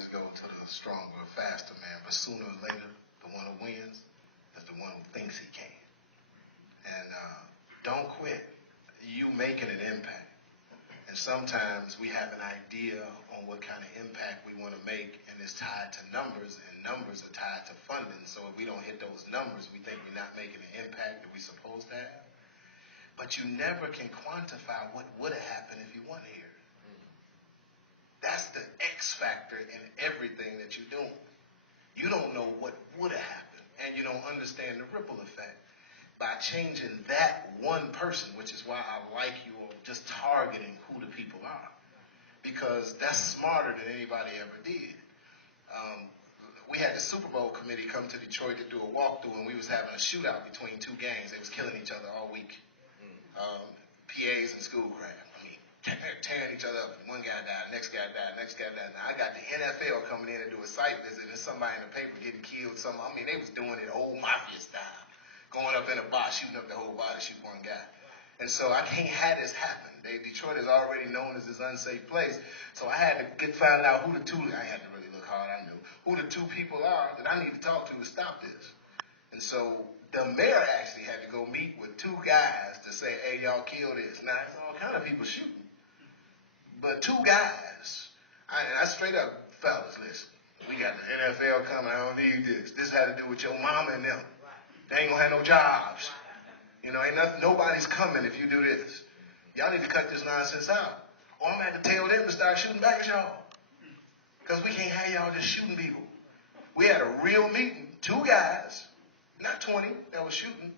always go to the stronger or faster man, but sooner or later, the one who wins is the one who thinks he can. And don't quit. You making an impact. And sometimes we have an idea on what kind of impact we want to make, and it's tied to numbers, and numbers are tied to funding. So if we don't hit those numbers, we think we're not making an impact that we're supposed to have. But you never can quantify what would have happened if you weren't here. That's the X factor in everything that you're doing. You don't know what would have happened, and you don't understand the ripple effect. By changing that one person, which is why I like you all just targeting who the people are, because that's smarter than anybody ever did. We had the Super Bowl committee come to Detroit to do a walkthrough, and we was having a shootout between two gangs. They was killing each other all week. PAs and Schoolcraft. Tearing each other up. One guy died, next guy died, next guy died. Now I got the NFL coming in to do a site visit, and somebody in the paper getting killed. They was doing it old mafia style. Going up in a bar, shooting up the whole bar to shoot one guy. And so I can't have this happen. Detroit is already known as this unsafe place. So I had to find out who the two, I had to really look hard, I knew, who the two people are that I need to talk to stop this. And so the mayor actually had to go meet with two guys to say, hey, y'all kill this. Now, there's all kind of people shooting. But two guys, I straight up, fellas, listen, we got the NFL coming, I don't need this. This had to do with your mama and them. They ain't gonna have no jobs. Ain't nothing, nobody's coming if you do this. Y'all need to cut this nonsense out. Or I'm gonna have to tell them to start shooting back at y'all. Because we can't have y'all just shooting people. We had a real meeting, two guys, not 20, that was shooting,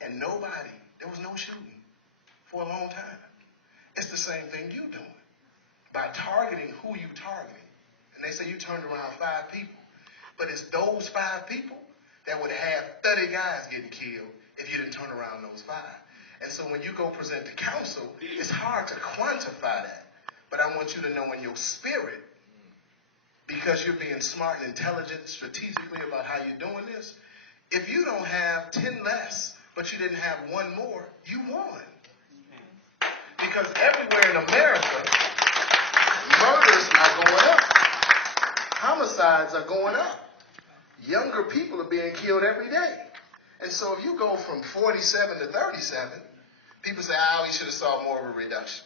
and nobody, there was no shooting for a long time. It's the same thing you doing. By targeting who you targeting. And they say you turned around 5 people. But it's those 5 people that would have 30 guys getting killed if you didn't turn around those 5. And so when you go present to council, it's hard to quantify that. But I want you to know in your spirit, because you're being smart and intelligent strategically about how you're doing this, if you don't have 10 less, but you didn't have 1 more, you won. Because everywhere in America, murders are going up. Homicides are going up. Younger people are being killed every day. And so if you go from 47 to 37, people say, we should have saw more of a reduction.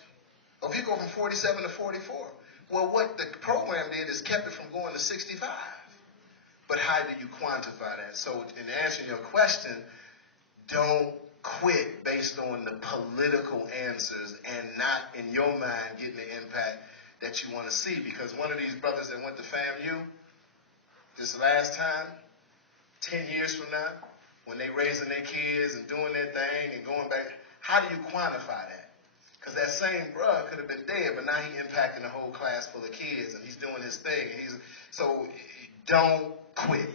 Or if you go from 47 to 44, well, what the program did is kept it from going to 65. But how do you quantify that? So in answering your question, don't quit based on the political answers and not in your mind getting the impact that you want to see. Because one of these brothers that went to FAMU this last time, 10 years from now, when they raising their kids and doing their thing and going back, how do you quantify that? Because that same bruh could have been dead, but now he's impacting a whole class full of kids and he's doing his thing. So don't quit.